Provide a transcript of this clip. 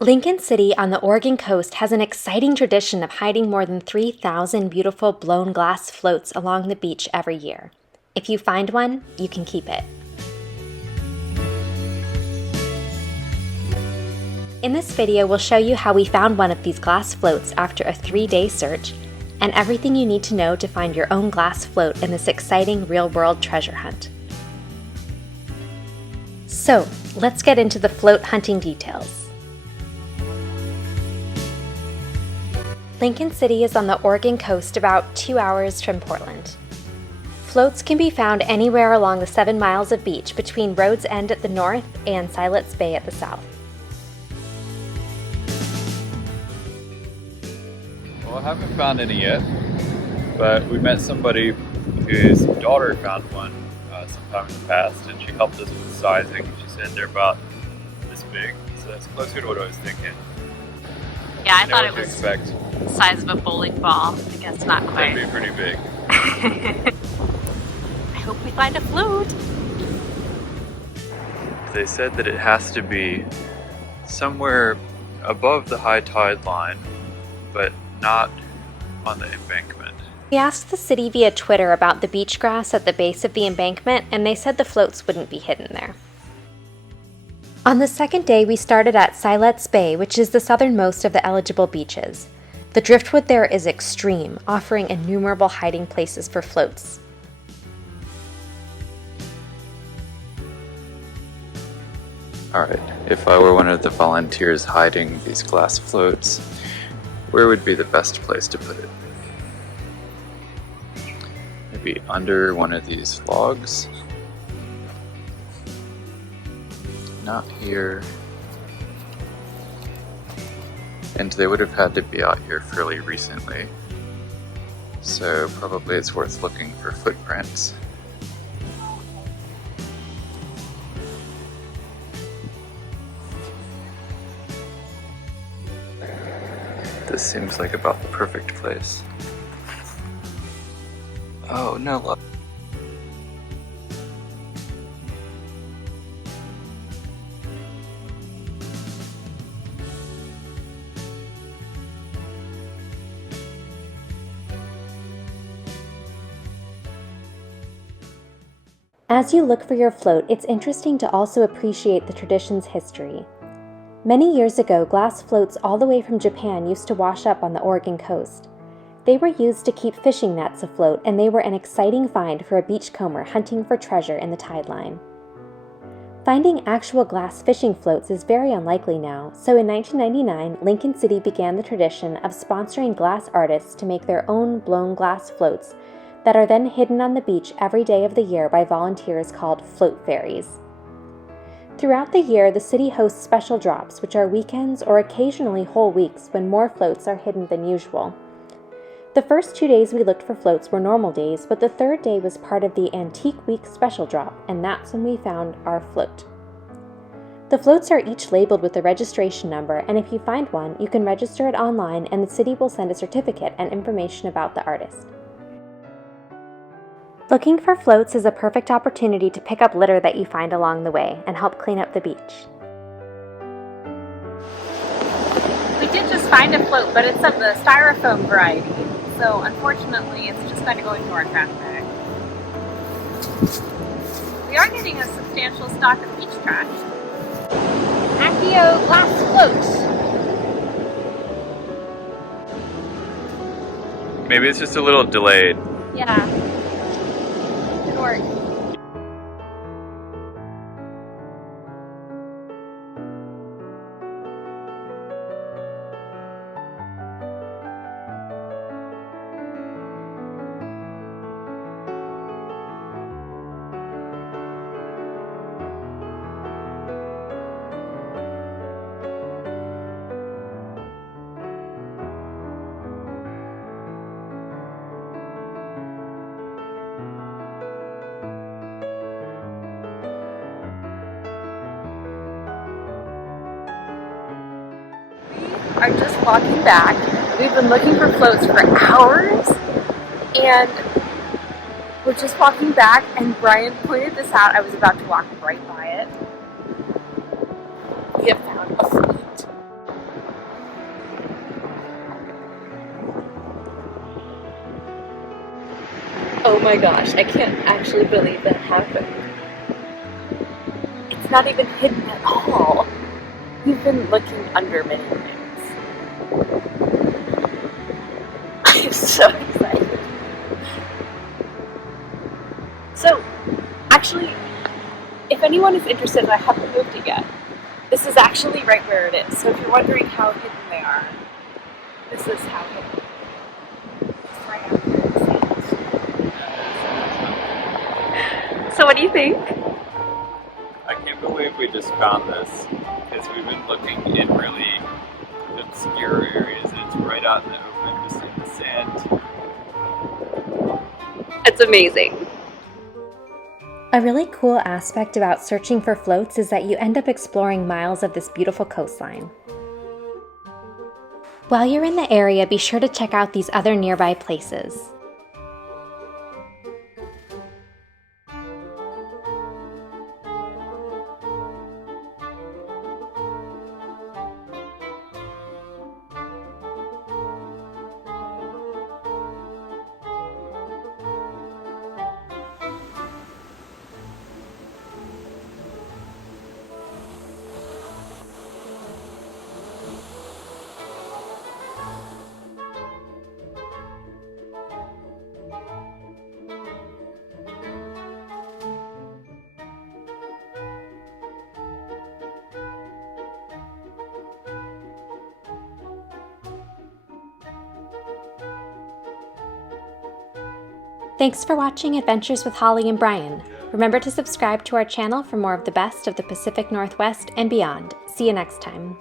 Lincoln City on the Oregon coast has an exciting tradition of hiding more than 3,000 beautiful blown glass floats along the beach every year. If you find one, you can keep it. In this video, we'll show you how we found one of these glass floats after a 3-day search, and everything you need to know to find your own glass float in this exciting real-world treasure hunt. So, let's get into the float hunting details. Lincoln City is on the Oregon coast about 2 hours from Portland. Floats can be found anywhere along the 7 miles of beach between Road's End at the north and Siletz Bay at the south. Well, I haven't found any yet, but we met somebody whose daughter found one sometime in the past, and she helped us with sizing. She said they're about this big, so that's closer to what I was thinking. Yeah, I thought it was expect. The size of a bowling ball. I guess not quite. That'd be pretty big. I hope we find a float. They said that it has to be somewhere above the high tide line, but not on the embankment. We asked the city via Twitter about the beach grass at the base of the embankment, and they said the floats wouldn't be hidden there. On the second day, we started at Siletz Bay, which is the southernmost of the eligible beaches. The driftwood there is extreme, offering innumerable hiding places for floats. Alright, if I were one of the volunteers hiding these glass floats, where would be the best place to put it? Maybe under one of these logs? Not here. And they would have had to be out here fairly recently, so probably it's worth looking for footprints. This seems like about the perfect place. Oh no, look. As you look for your float, it's interesting to also appreciate the tradition's history. Many years ago, glass floats all the way from Japan used to wash up on the Oregon coast. They were used to keep fishing nets afloat, and they were an exciting find for a beachcomber hunting for treasure in the tide line. Finding actual glass fishing floats is very unlikely now, so in 1999, Lincoln City began the tradition of sponsoring glass artists to make their own blown glass floats that are then hidden on the beach every day of the year by volunteers called float fairies. Throughout the year, the city hosts special drops, which are weekends or occasionally whole weeks when more floats are hidden than usual. The first 2 days we looked for floats were normal days, but the third day was part of the Antique Week special drop, and that's when we found our float. The floats are each labeled with a registration number, and if you find one, you can register it online and the city will send a certificate and information about the artist. Looking for floats is a perfect opportunity to pick up litter that you find along the way and help clean up the beach. We did just find a float, but it's of the styrofoam variety. So unfortunately, it's just going to go into our trash bag. We are getting a substantial stock of beach trash. Accio glass float. Maybe it's just a little delayed. Yeah. Good work. Are just walking back. We've been looking for floats for hours, and we're just walking back, and Brian pointed this out. I was about to walk right by it. We have found a float. Oh my gosh, I can't actually believe that happened. It's not even hidden at all. We've been looking under many things. I'm so excited. So, actually, if anyone is interested, I haven't moved it yet. This is actually right where it is. So if you're wondering how hidden they are, this is how hidden. It's right out there in the sand. So what do you think? I can't believe we just found this because we've been looking in really obscure areas and it's right out in the open, just in the sand. It's amazing. A really cool aspect about searching for floats is that you end up exploring miles of this beautiful coastline. While you're in the area, be sure to check out these other nearby places. Thanks for watching Adventures with Holly and Brian. Remember to subscribe to our channel for more of the best of the Pacific Northwest and beyond. See you next time.